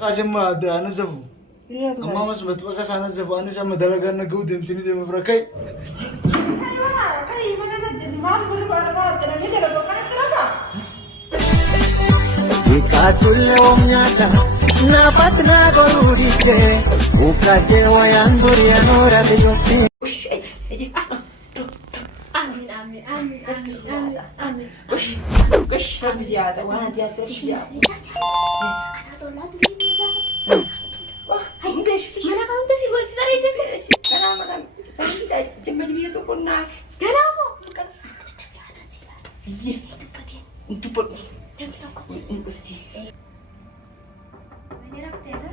قاسم ما أنا زفو أما ما سمعت بقى أنا زفو أنا سامع دلقة أنا جود يمتني ده مفركي أيوة كيف أنا ندري ما أقول لك أنا ما أدري مين ده بقى Ikatul omnyata na patna gorudike ukate wayandur yanora biyote آمين آمين آمين آمين آمين آمين قش بزيادة وأنا زيادة بزيادة أنا طلعت لي من هاي أنت شفتي ما أنا كنت سيبوا ترى أنا ما سويت جنب البيت وكنا كلامه أنت بقول Ini raptesa.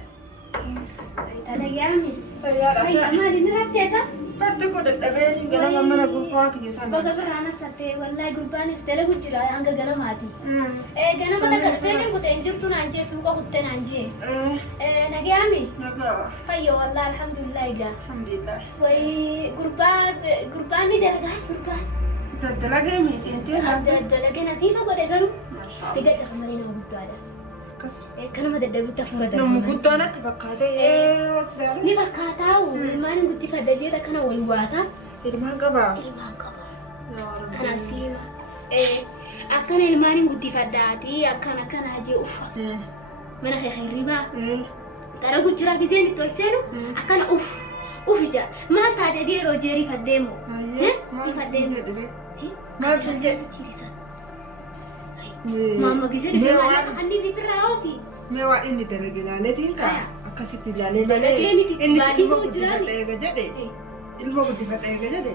Kita lagi amin. Hai, ama ini raptesa. Partu kau dah beri garam mana gurpa kini sana. Baga berana sate, wallahi gurpan istirahat gujira, angga garam mati. Garam mana kalfenin kuta injil tu nanti semua kuta nanti. Lagi amin. Naga. Hai, wallahi alhamdulillah ga. Alhamdulillah. Wai gurpan ni dalaga gurpan. Dah lagi ni sente. Dalaga nanti apa pada garu? Tidak ada kemarin nama buta ada. Kan ada buta fura dah. Nama buta nak pakai Ni berkata, mana buti pada dia tak kena waiwata. Irma kaba. Ilmu kaba. Anak sima. Akan ilmu ni buti pada hati, akan aja ufa. Mana kaya riba. Tara gujira gizi ni tuasenu, akan uf ija. Mal tadi dia rojeri pademu. Di pademu. Mal saja cirisan. Mama gizi di mana? Andi di perahu. Mewah ini tergila letin ka. Kasih tidak lele. Lagi ni kita balik ilmu gujira kutifat ni. ega jadi. Ilmu kutifat ega jadi.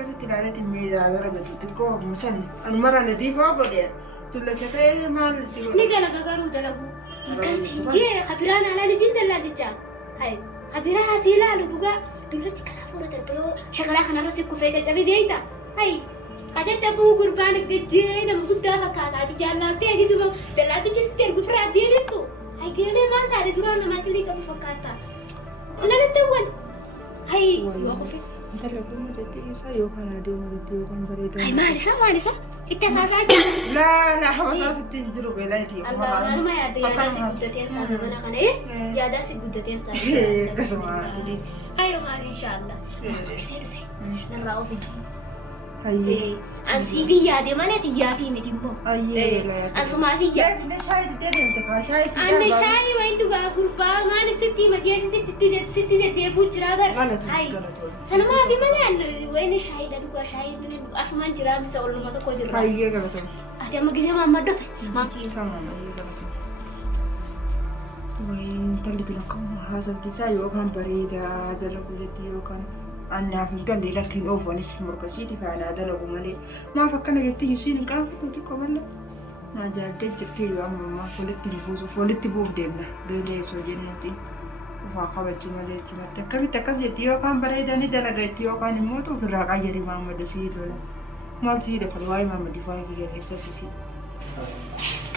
Kasih tidak letin meja ada betul. Tiko misalnya. Anu marah letin apa dia? Tulah cakap mal. Ni dalaga garu dalagu. Kasih je, habiran ala ni jinda la dica. Hai, habiran hasila lu juga. Tulah cikala fura terpeo. Shakala khana rasi kufeta cabi biaita. Hai. Kaca cabu kurban gede, nama kuda fakata di jalan teh gitu bang. Dalati cis tergufra dia itu. Hai gede mana ada turun nama kiri kamu fakata. Lalu tuan. Hai, yo aku fit. Ntar aku mau jadi saya kan ada mau jadi kan berita. Hai Marisa. Kita sasa aja. Lah, hawa saya tinjuru belati. Allah ya ada ya ada si gudatian sasa mana kan ya ada si gudatian sasa. Kesema jadi. Hai rumah insyaallah. Kesini. Nang fit. Aye. An CV ya de mana tiya fi mi dimbo. Aye. An suma fi ya. Ne şahit dedin te ka şahit. An shayi wa indu ga kurba ngani sitti ma je sitti de bujra gar. Hai. Sana ma fi mana an wa ni shahida du ga shahid ni asman jira mi sa ulma to ko jira. Aye galat. Ati amma gize ma maddo ma ci. Tamam aye galat. Wain tali dilakam hasab disayo kan barida dalagu jeti kan. أنا في القلي لكن أوفر اسمه كسيتي فأنا أدلو مالي ما فكرنا قلت يسين كان تيكو مالا ما جاب جفتي أما ما فلت بوز فلت بوف ديمنا دلي سوجينتي فقبل جمالي جمالي كم تكذي تيو كان بريدا ندلا تيو كان يموت في الرقعة يري ما مد سيد ولا ما سيد فالواي ما مد فاي كي يحسسي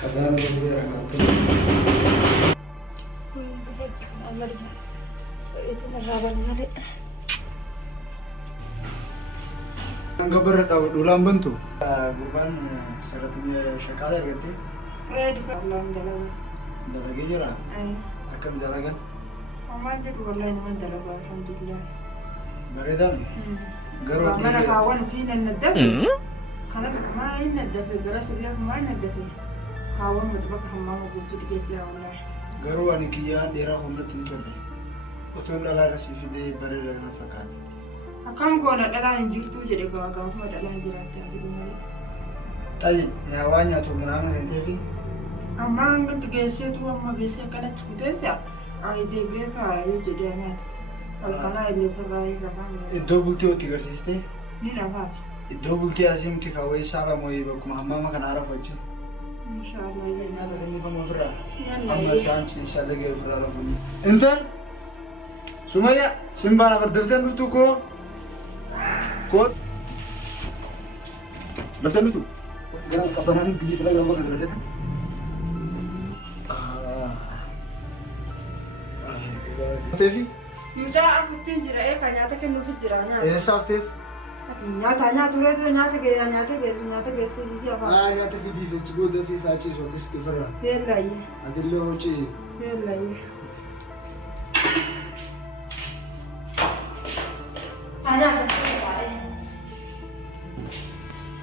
كذا نقول Anggabar ulang bentu. Bukan syaratnya sekali gitu. Di falan jalan. Dah lagi jera. Akan jalagan. Mama je wallahi man dalaba alhamdulillah. Beredam. Garut. Mana kawan fina nadab. Kana ma in nadab garas biya ma nadab. Kawan mutabak hammam gutu dige jira wallahi. Garu ani kiya dera humna tintobe. Otul ala rasifi de barela nafakat. Akan gona dala injirtu jadi gawa kuma dala injirata bidumare. طيب يا وانيا تو منامن انت في Amma an ga gaise tu amma gaise kana tukutesa. Ai de beka yo jadi anat. Alkana ile farai ka kan. الدوبلتي وتيغرسيستي Ni na fa. الدوبلتي لازم تكوي سالا موي بكم حمام كان عارف وجه Inshallah ya. هذا اللي فما فرا Yalla. اما سانش ان شاء الله جاي فرا رفوني انت سمية سيمبانا بردفتن نفتوكو كود دفتن نفتو قال كبنان بيجي تلاقي والله كده بدنا تفي Yuja aku tinjira kanya ta kan nufi jiranya. ايه صافتف Nyaata ulee nyaata geesse si afaan. Nyaata fidii fi booda fi faacisu akkasitti ofirraa. Yellaayye. Atillee hojjeesi. Yellaayye. Nyaata si baay'ee.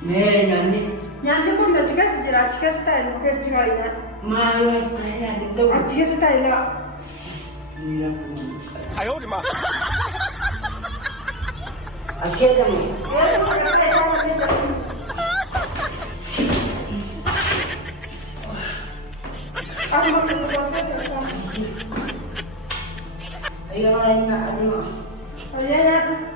Mee nyaanni. Nyaanni kun achi keessa jira achi keessa taa'e nama keessa jira yaa. Maayoo as taa'ee nyaanni ta'u. Achi keessa taa'e laa. Ni rafu. As keessa moo? Ayah enak aduh. Ayah.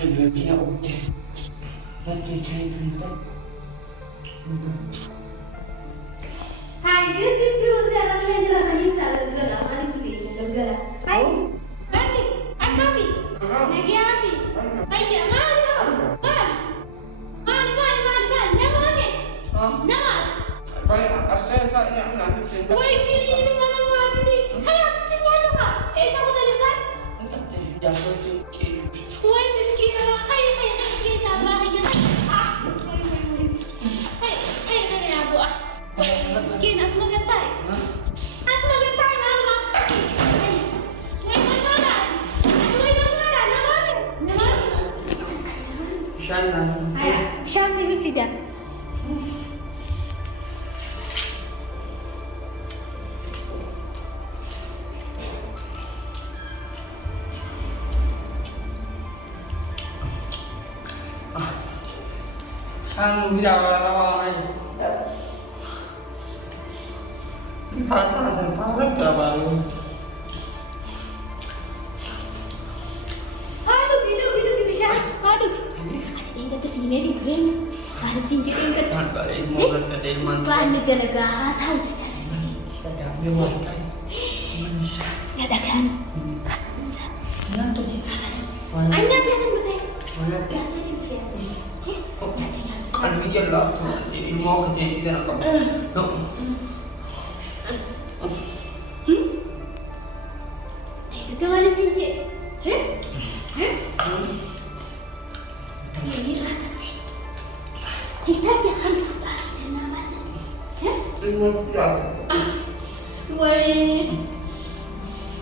Berarti oke. Nanti cari tempat. Hai, gitu cuma sekarang saya gerah bisa gerah, mana tuh dia gerah. Hai, Bandi, kami, lagi kami. Hai, ya mana? Namat. Baik, asal saya nanti cerita. Woi, ini mana ini? Hai, aslinya apa? Sama tadi san? Entas jangan cincin. Woi, miskin orang. Hai, miskin sama aja. Hai, aku ah. Miskin asma getai. Asma getai mana? Woi, masalah. Woi, masalah. Nama. Shana. Hai, Shan sih tidak. Ang bây giờ là ta rất là bà luôn. Aduh, gitu bisa. Aduh. Ada tingkat sini meri tuh ya. Ada sini tingkat. Ada ilmu berkat ilmu. Banyak tenaga tahu je cara di sini. Ada mewah sekali. Ya ada kan. Nanti. Anda biasa betul. Mana? Biasa betul. Kan dia lah tu. Ilmu kerja kita nak kamu. Ke mana sih, Cik? Ini rapat. Kita jangan lupa nama saya. Ilmu sudah. Woi.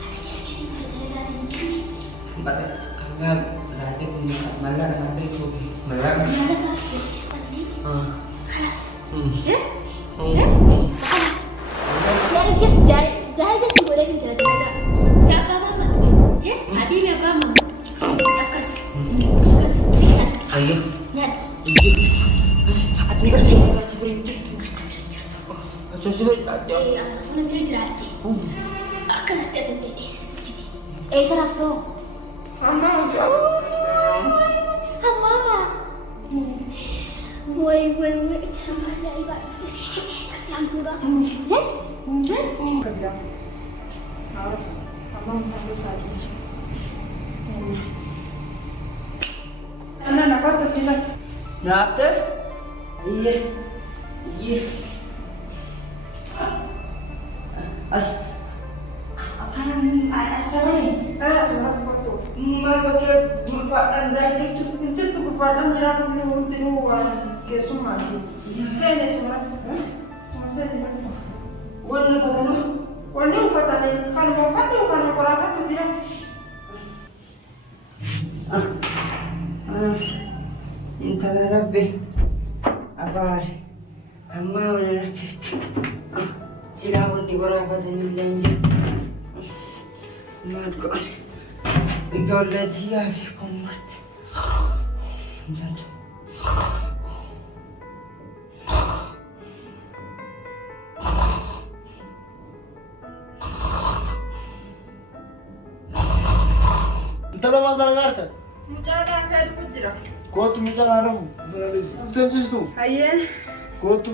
Asyik kita jaga sini. Baik. Angkat berarti punya malah nanti subuh. Malah. Mana kau siapa tadi? Kalas. Ya? Kalas. Jadi sih boleh kita jaga. Ya apa mama? Ya? Adi ya apa mama? Akas. Ayo. Ya. Ati kan dia seperti itu. Sesuai aja. Anak sana dia istirahat. Akan hati sendiri seperti itu. Serap tu. Mama Mama. Woi, jangan ajaib. Tapi antura. Ya? Kerja. Harus. Mama nggak bisa jesu. Anak apa sih lah? Nafte? Iya. Iya. Apaan asal ni? Semua foto. Mal pakai gulfaan dan itu. Itu tuh kefadan jalan dulu tiruan ke semua. Saya semua. Semua saya di mana? Warna patano? Warna fatale. Kalau mau foto kalau kurang foto dia. Intala Rabbi. Abar. Amma wala rafit. Sila wanti warafa sanilanja. Marco. Ijoollee jiyaa fi koomatti. Intala maal dalagaa? Mucaa akka dhufu jira. Kootu mucaa haaramu. Dhufteen jirtu. Hayyee. Kootu.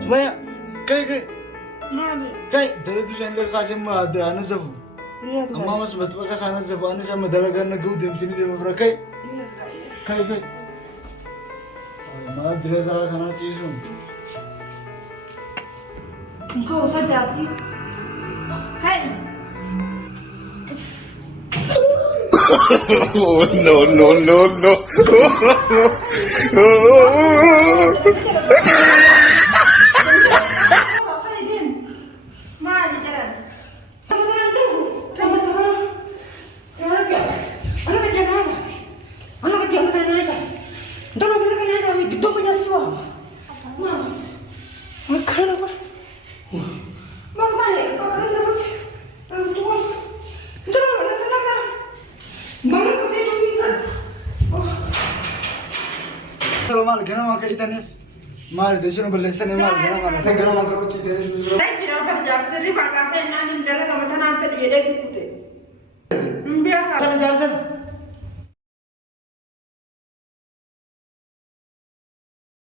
سمية كي مالي دلتو شان لك قاسم ما أنا زفو أما ما سمعت بقى أنا زفو أنا سامع دلقة أنا جود يمتني دم فرا كي ما أدري إذا كنا تيجون engkau saja sih hai Oh, no. mali jalan kamu jalan dulu kamu turun jalan ya anak kecil aja tolong berikan aja gitu punya semua mau makan apa bagaimana makan apa turun mana kau tidur insan kalau mal kena makan ikan mal desain belasan mal kena mal kena makan roti terus Saya tidak berjak seri bakal saya nanti dalam nama tanam pergi dari kute.